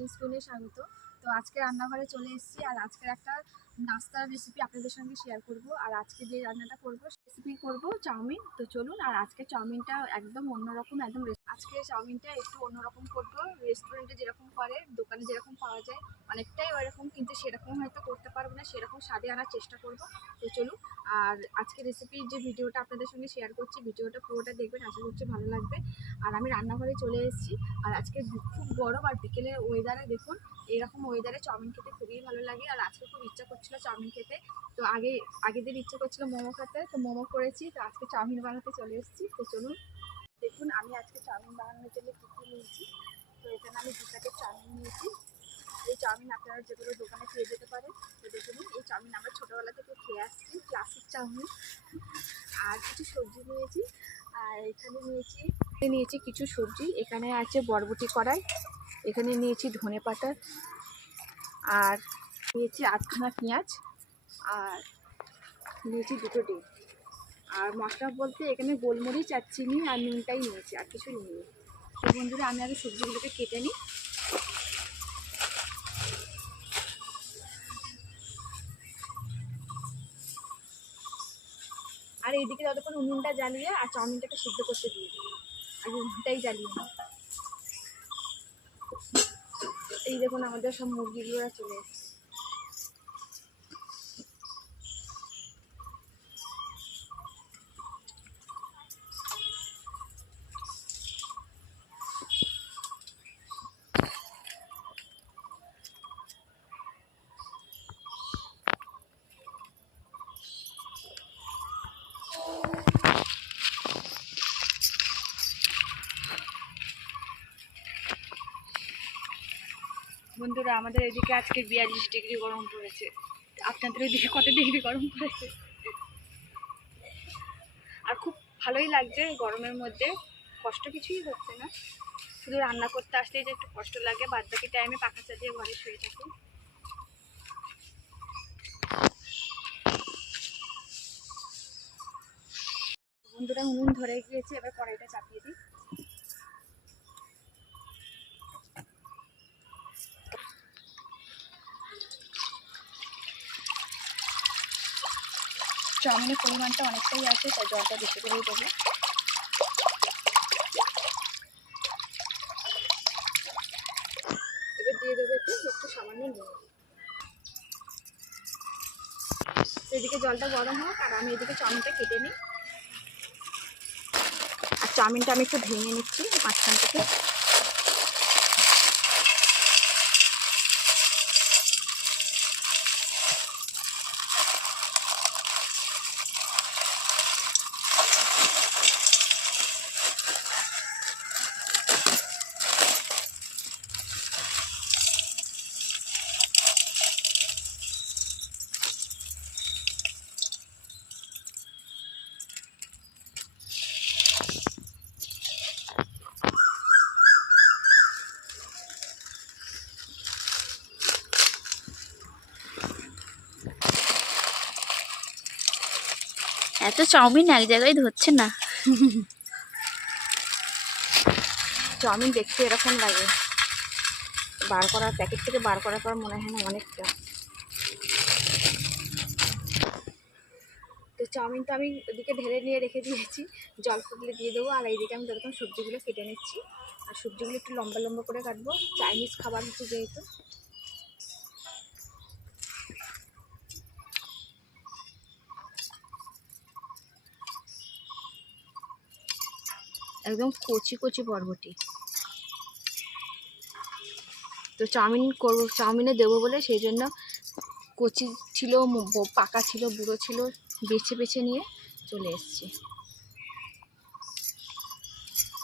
Kitchen স্পুনে স্বাগত। তো আজকে রান্নাঘরে চলে এসেছি আর আজকের একটা নাস্তার রেসিপি আপনাদের সঙ্গে শেয়ার করব। আর আজকে যে রান্নাটা করব রেসিপি করব চাউমিন। তো চলুন, আর আজকে চাউমিনটা একদম অন্যরকম, আজকে চাউমিনটা একটু অন্যরকম করব। রেস্টুরেন্টে যেরকম করে, দোকানে যেরকম পাওয়া যায় অনেকটাই ওইরকম, কিন্তু সেরকম হয়তো করতে পারবো না, সেরকম স্বাদে আনার চেষ্টা করব। তো চলুন, আর আজকে রেসিপির যে ভিডিওটা আপনাদের সঙ্গে শেয়ার করছি, ভিডিওটা পুরোটা দেখবেন, আশা করছি ভালো লাগবে। আর আমি রান্নাঘরে চলে এসেছি। আর আজকে খুব গরম, আর বিকেলের ওয়েদারে দেখুন, এরকম ওয়েদারে চাউমিন খেতে খুবই ভালো লাগে। আর আজকে খুব ইচ্ছা করছিল চাউমিন খেতে। তো আগের দিন ইচ্ছা করছিল মোমো খেতে, তো মোমো করেছি। তো আজকে চাউমিন বানাতে চলে এসেছি। তো চলুন দেখুন আমি আজকে চাউমিন বানানোর জন্য কী কী নিয়েছি। তো এখানে আমি 2 প্যাকেট চাউমিন নিয়েছি। এই চাউমিন আপনারা যেগুলো দোকানে পেয়ে যেতে পারেন। তো দেখুন, এই চাউমিন আমরা ছোটোবেলা থেকে খেয়ে আসছি, ক্লাসিক চাউমিন। আর কিছু সবজি নিয়েছি। আর এখানে নিয়েছি কিছু সবজি। এখানে আছে বরবটি কড়াই, এখানে নিয়েছি ধনেপাতা, আর নিয়েছি 8খানা পেঁয়াজ, আর নিয়েছি 2টো ডিম। আর মশলা বলতে এখানে গোলমরিচ আর চিনি আর নুনটাই নিয়েছি, আর কিছু নিইনি। তো বন্ধুরা, আমি আগে সবজিগুলোকে কেটে নিই। আর এইদিকে যতক্ষণ উনুনটা জ্বালিয়ে আর চাউমিনটাকে সিদ্ধ করতে দিই, আর উনুনটাই জ্বালিয়ে নিই। এই দেখুন আমাদের সব মুরগিগুলোরা চলে এসেছে। বন্ধুরা, আমাদের এদিকে আজকে 42 ডিগ্রি গরম পড়েছে। আপনাদের ওইদিকে কত ডিগ্রি গরম পড়েছে? আর খুব ভালোই লাগছে গরমের মধ্যে, কষ্ট কিছুই হচ্ছে না। শুধু রান্না করতে আসলেই যে একটু কষ্ট লাগে, বাদ বাকি টাইমে পাখা চালিয়ে ঘরে শুয়ে থাকি। বন্ধুরা, উনুন ধরে গিয়েছে, এবার কড়াইটা চাপিয়ে দিই। চাউমিনের পরিমাণটা অনেকটাই আছে, তাই জলটা বেশি করেই দেবো। এবার দিয়ে দেবো একটু সামান্য নুন। এদিকে জলটা গরম হোক, আর আমি এদিকে চাউমিনটা কেটে নিই। আর চাউমিনটা আমি একটু ভেঙে নিচ্ছি মাঝখান থেকে। এত চাউমিন এক জায়গায় ধরছে না। চাউমিন দেখতে এরকম লাগে, প্যাকেট থেকে বার করার পর মনে হয় না অনেকটা। তো চাউমিনটা আমি এদিকে ঢেলে নিয়ে রেখে দিয়েছি, জল ফুটলে দিয়ে দেবো। আর এইদিকে আমি ততক্ষণ সবজিগুলো কেটে নিচ্ছি। আর সবজিগুলো একটু লম্বা লম্বা করে কাটবো, চাইনিজ খাবার হচ্ছে যেহেতু। একদম কচি কচি বরবটি। তো চাউমিনে দেবো বলে সেই জন্য কচি ছিল, পাকা ছিল, বুড়ো ছিল, বেছে বেছে নিয়ে চলে এসেছি।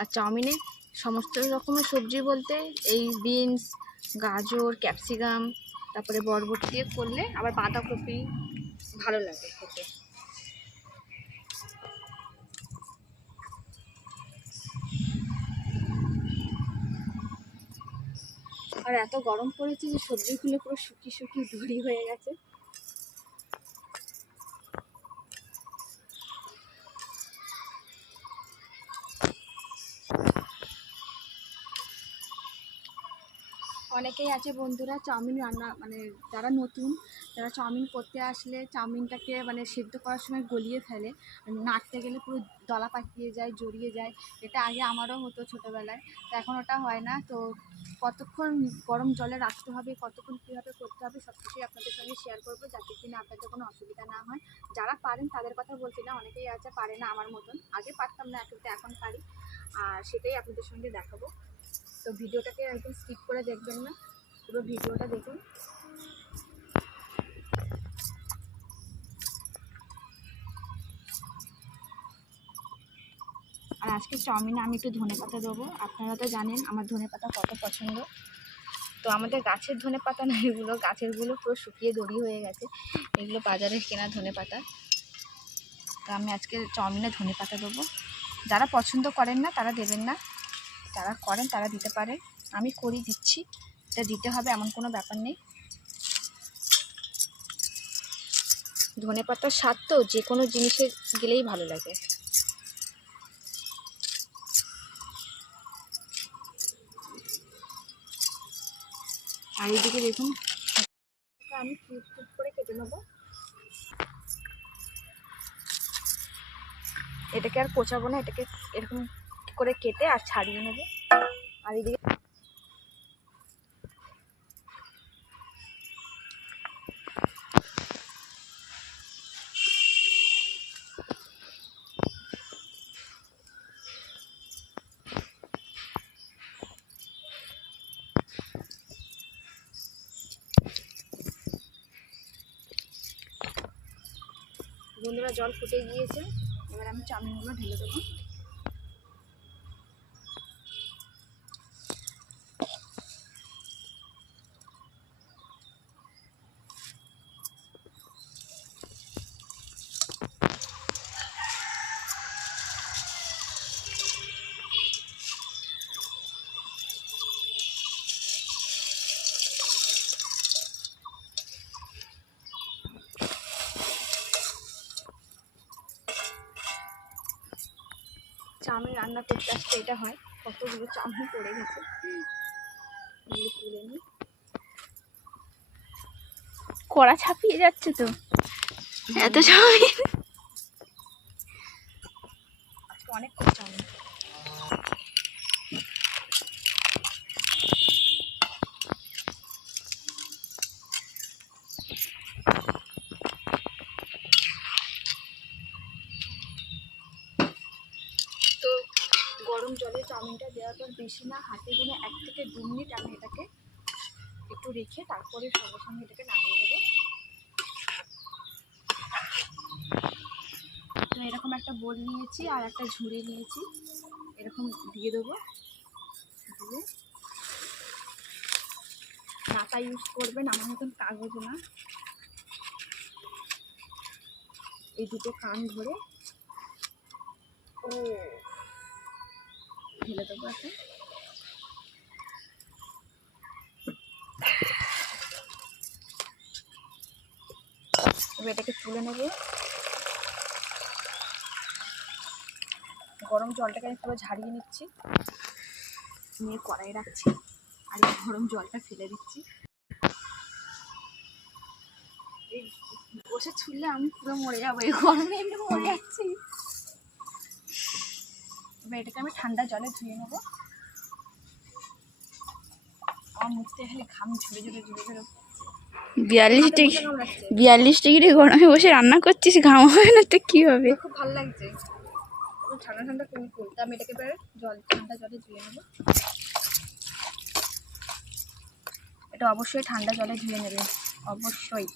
আর চাউমিনে সমস্ত রকমের সবজি বলতে এই বিনস, গাজর, ক্যাপসিকাম, তারপরে বরবটি দিয়ে করলে, আবার বাঁধাকপি ভালো লাগে খেতে। আর এত গরম পড়েছে যে সবজিগুলো পুরো শুকিয়ে শুকিয়ে দড়ি হয়ে গেছে। অনেকেই আছে বন্ধুরা চাউমিন রান্না মানে যারা নতুন, যারা চাউমিন করতে আসলে চাউমিনটাকে মানে সিদ্ধ করার সময় গলিয়ে ফেলে, নাড়তে গেলে পুরো দলা পাকিয়ে যায়, জড়িয়ে যায়। এটা আগে আমারও হতো ছোটোবেলায়, তো এখন ওটা হয় না। তো কতক্ষণ গরম জলে রাখতে হবে, কতক্ষণ কীভাবে করতে হবে সব কিছুই আপনাদের সঙ্গে শেয়ার করবো, যাতে কিনা আপনাদের কোনো অসুবিধা না হয়। যারা পারেন তাদের কথা বলছি না, অনেকেই আছে পারে না আমার মতন, আগে পারতাম না কিন্তু এখন পারি, আর সেটাই আপনাদের সঙ্গে দেখাবো। তো ভিডিওটাকে একদম স্কিপ করে দেখবেন না, পুরো ভিডিওটা দেখুন। আর আজকে চাউমিনে আমি একটু ধনেপাতা দেবো। আপনারা তো জানেন আমার ধনেপাতা কত পছন্দ। তো আমাদের গাছের ধনেপাতা না, এগুলো গাছেরগুলো পুরো শুকিয়ে দড়ি হয়ে গেছে, এগুলো বাজারে কেনা ধনেপাতা। তো আমি আজকে চাউমিনে ধনেপাতা দেবো। যারা পছন্দ করেন না তারা দেবেন না, যারা করেন তারা দিতে পারে। আমি করি, দিচ্ছি, এটা দিতে হবে এমন কোনো ব্যাপার নেই। ধনেপাতার স্বাদ তো যে কোনো জিনিসে গেলেই ভালো লাগে। আর এইদিকে দেখুন আমি কিউব কিউব করে কেটে নেবো। এটাকে আর কোচাবো না, এটাকে এরকম করে কেটে আর ছাড়িয়ে নেবো। আর এদিকে বন্ধুরা জল ফুটে গিয়েছে, এবার আমি চাউমিনগুলো ঢেলে দেবো। চাউমিন রান্না করতে আসতে এটা হয়, কতগুলো চাউমিন পড়ে গেছে, এগুলো তুলে নিই। কড়া ছাপিয়ে যাচ্ছে তো এত চাউমিন। আজকে অনেক করে চাউমিন। তো গরম জলে চাউমিনটা দেওয়ার পর বেশি না, হাতে গুনে 1 থেকে 2 মিনিট আমি এটাকে একটু রেখে তারপরে সঙ্গে সঙ্গে এটাকে নামিয়ে নেবো। তো এরকম একটা বোল নিয়েছি আর একটা ঝুড়ি নিয়েছি, এরকম দিয়ে দেবো। দিয়ে নাতা ইউজ করবেন, আমার মতন কাগজ না। এই দুটো কান ধরে ও ঢেলে দেবো এখন। এবার এটাকে তুলে নেবো। গরম জলটাকে আমি পুরো ঝাড়িয়ে নিচ্ছি, নিয়ে কড়াই রাখছি আর এই গরম জলটা ফেলে দিচ্ছি। এই বসে ছুললে আমি পুরো মরে যাবো, এই গরমে এমনি মরে যাচ্ছি। এবার এটাকে আমি ঠান্ডা জলে ধুয়ে নেবো। আমার মুখ থেকে খালি ঘাম ঝুড়ে ঝুড়ে ঝুড়ে ঝুড়ে 42 ডিগ্রি গরমে বসে রান্না করছিস, ঘাম হবে না তো কি হবে? খুব ভালো লাগছে, ঠান্ডা ঠান্ডা কুল কুল। তো আমি এটাকে এবার ঠান্ডা জলে ধুয়ে নেবো। এটা অবশ্যই ঠান্ডা জলে ধুয়ে নেবে, অবশ্যই।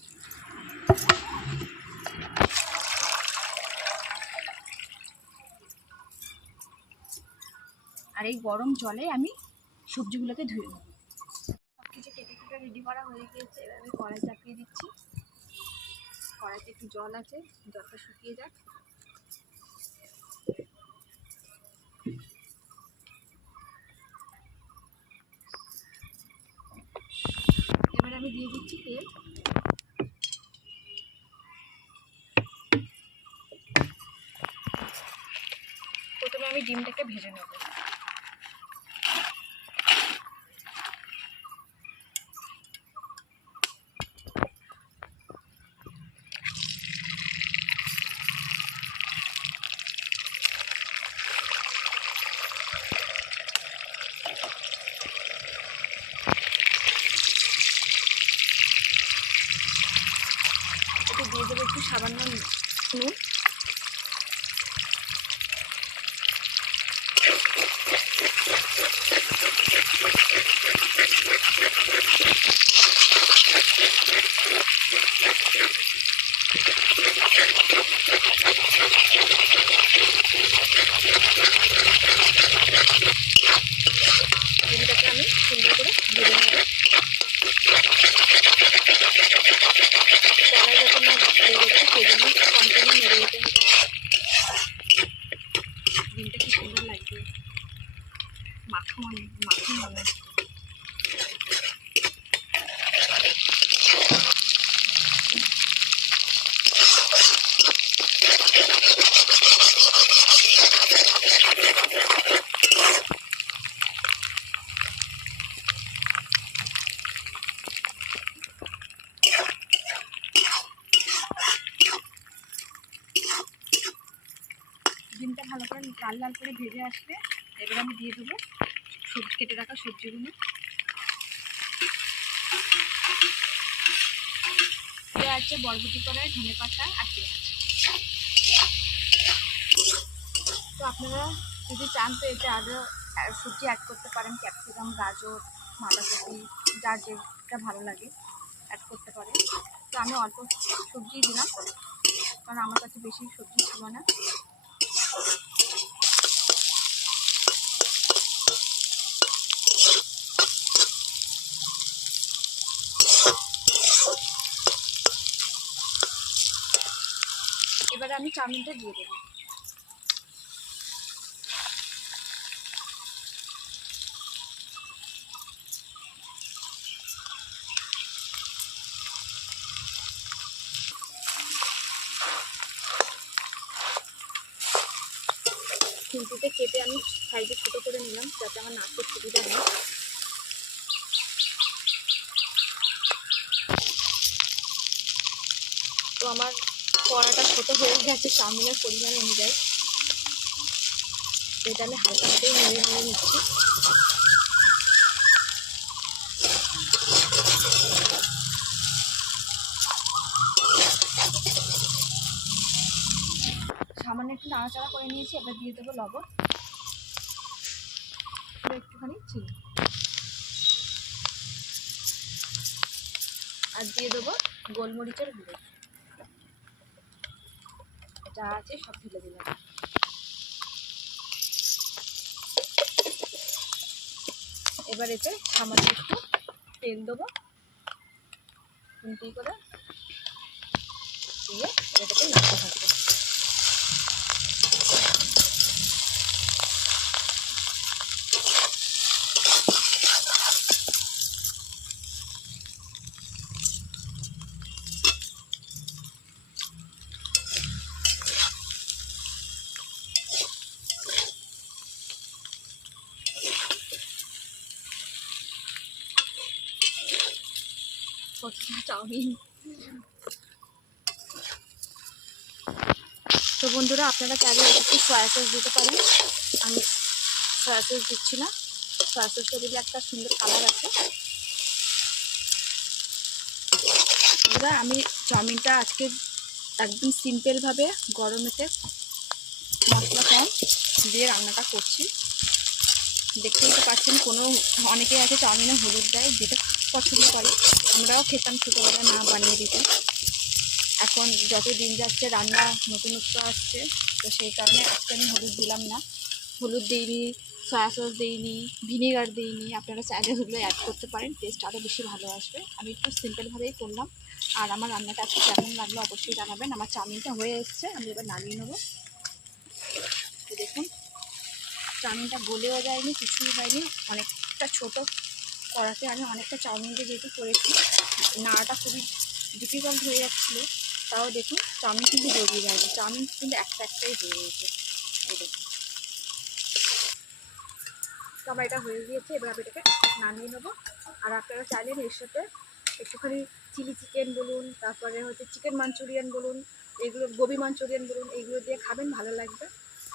আর এই গরম জলে আমি সবজিগুলোকে ধুয়ে নেব। সব কিছু কেটে কেটে রেডি করা হয়ে গিয়েছে, এবার আমি কড়াই চাপিয়ে দিচ্ছি। কড়াইতে একটু জল আছে, জলটা শুকিয়ে যাক। এবার আমি দিয়ে দিচ্ছি তেল। প্রথমে আমি ডিমটাকে ভেজে নেব। লাল লাল করে ভেজে আসবে এবার আমি দিয়ে দেবো সবজি কেটে রাখা সবজিগুলো। আছে বরবটি কড়াই, ধনেপাতা আর পেঁয়াজ। তো আপনারা যদি চান তো এতে আরও সবজি অ্যাড করতে পারেন, ক্যাপসিকাম, গাজর, বাঁধাকপি, যার যেটা ভালো লাগে অ্যাড করতে পারেন। তো আমি অল্প সবজি দিলাম কারণ আমার কাছে বেশি সবজি ছিল না। এবারে আমি চাউমিনটা দিয়ে দেবো। খুন্তিতে কেটে আমি সাইডে ছোটো করে নিলাম যাতে আমার নাড়তে সুবিধা হয়। তো আমার কড়াটা ছোটো হয়ে গেছে চাউমিনের পরিমাণ অনুযায়ী। এটা আমি হালকা হাতেই নেড়ে নিচ্ছি। সামান্য একটু নাড়াচাড়া করে নিয়েছি, এবার দিয়ে দেবো লবণ, একটুখানি চিনি, আর দিয়ে দেবো গোলমরিচের গুঁড়ো। যা আছে সব ঢেলে দিলাম। এবার এতে সামান্য একটু তেল দেবো, খুন্তি করে দিয়ে এটাকে নাড়তে থাকবো। চাউমিন। তো বন্ধুরা আপনারা চাইলে একটু সয়া সস দিতে পারেন, আমি সয়া সস দিচ্ছি না। সয়া সসটা দিলে একটা সুন্দর কালার আছে। বন্ধুরা আমি চাউমিনটা আজকে একদম সিম্পলভাবে গরমেতে মশলা কম দিয়ে রান্নাটা করছি। দেখতেই তো পাচ্ছেন, অনেকেই আছে চাউমিনে হলুদ দেয়, যেটা পছন্দ করে। আমরাও খেতাম ছোটোবেলায়, না বানিয়ে দিতে। এখন যত দিন যাচ্ছে রান্না নতুনত্ব আসছে, তো সেই কারণে আজকে আমি হলুদ দিলাম না। হলুদ দিইনি, সয়া সস দিইনি, ভিনেগার দিইনি। আপনারা চাইলে হলুদ অ্যাড করতে পারেন, টেস্ট আরও বেশি ভালো আসবে। আমি একটু সিম্পলভাবেই করলাম। আর আমার রান্নাটা আজকে কেমন লাগলো অবশ্যই জানাবেন। আমার চাউমিনটা হয়ে এসছে, আমি এবার নামিয়ে নেবো। তো দেখুন চাউমিনটা গলেও যায়নি, কিছুই হয়নি। অনেকটা ছোটো কড়াতে আমি অনেকটা চাউমিন দিয়ে যেহেতু করেছি, নাড়াটা খুবই ডিফিকাল্ট হয়ে যাচ্ছিলো। তাও দেখুন চাউমিন কিন্তু জড়িয়ে যায়নি, চাউমিন কিন্তু একটাই হয়ে গেছে। এই দেখুন তো আমার এটা হয়ে গিয়েছে। এবার আমি এটাকে নামিয়ে নেবো। আর আপনারা চাইলেন এর সাথে একটুখানি চিলি চিকেন বলুন, তারপরে হচ্ছে চিকেন মাঞ্চুরিয়ান বলুন, এগুলো গোবি মাঞ্চুরিয়ান বলুন, এইগুলো দিয়ে খাবেন, ভালো লাগবে।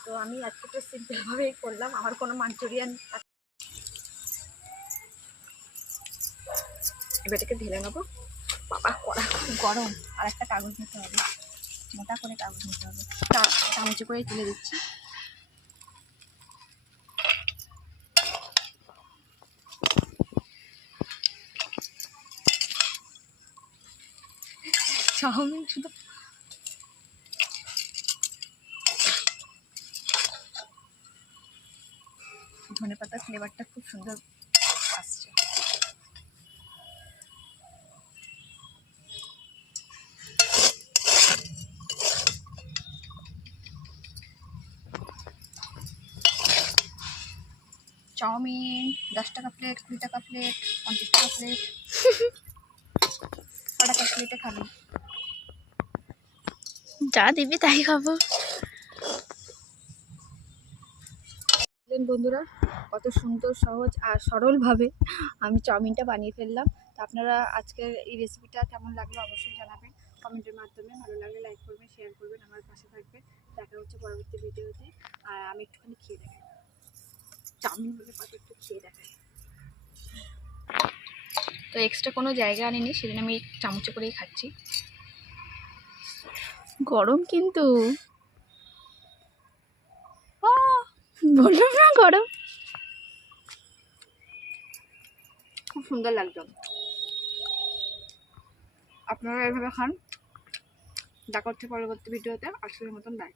তো আমি আজকে তো সিম্পলভাবেই করলাম, আমার কোনো মাঞ্চুরিয়ান। এবার এটাকে ঢেলে নেবো। বাবা কড়া খুব গরম, আর একটা কাগজ নিতে হবে, মোটা করে কাগজ নিতে হবে। চামচে করেই তুলে দিচ্ছি। চাউমিন শুধু ধনেপাতার ফ্লেভারটা খুব সুন্দর আসছে। চাউমিন 10 টাকা প্লেট, 20 টাকা প্লেট, 50 টাকা প্লেট। কটা প্লেটে খাবেন? যা দিবি তাই খাবো। বন্ধুরা কত সুন্দর, সহজ আর সরলভাবে আমি চাউমিনটা বানিয়ে ফেললাম। তো আপনারা আজকের এই রেসিপিটা কেমন লাগলো অবশ্যই জানাবেন কমেন্টের মাধ্যমে। ভালো লাগলে লাইক করবেন, শেয়ার করবেন, আমার পাশে থাকবেন। দেখা হচ্ছে পরবর্তী ভিডিওতে। আর আমি একটুখানি খেয়ে দেখাই, চাউমিন বলে কথা একটু খেয়ে দেখাই। তো এক্সট্রা কোনো জায়গা আনিনি, সেদিন আমি চামচে করেই খাচ্ছি। গরম কিন্তু, বললাম না গরম। খুব সুন্দর লাগছে। আপনারা এভাবে খান। দেখা হচ্ছে পরবর্তী ভিডিওতে। আজকের মতন বাই।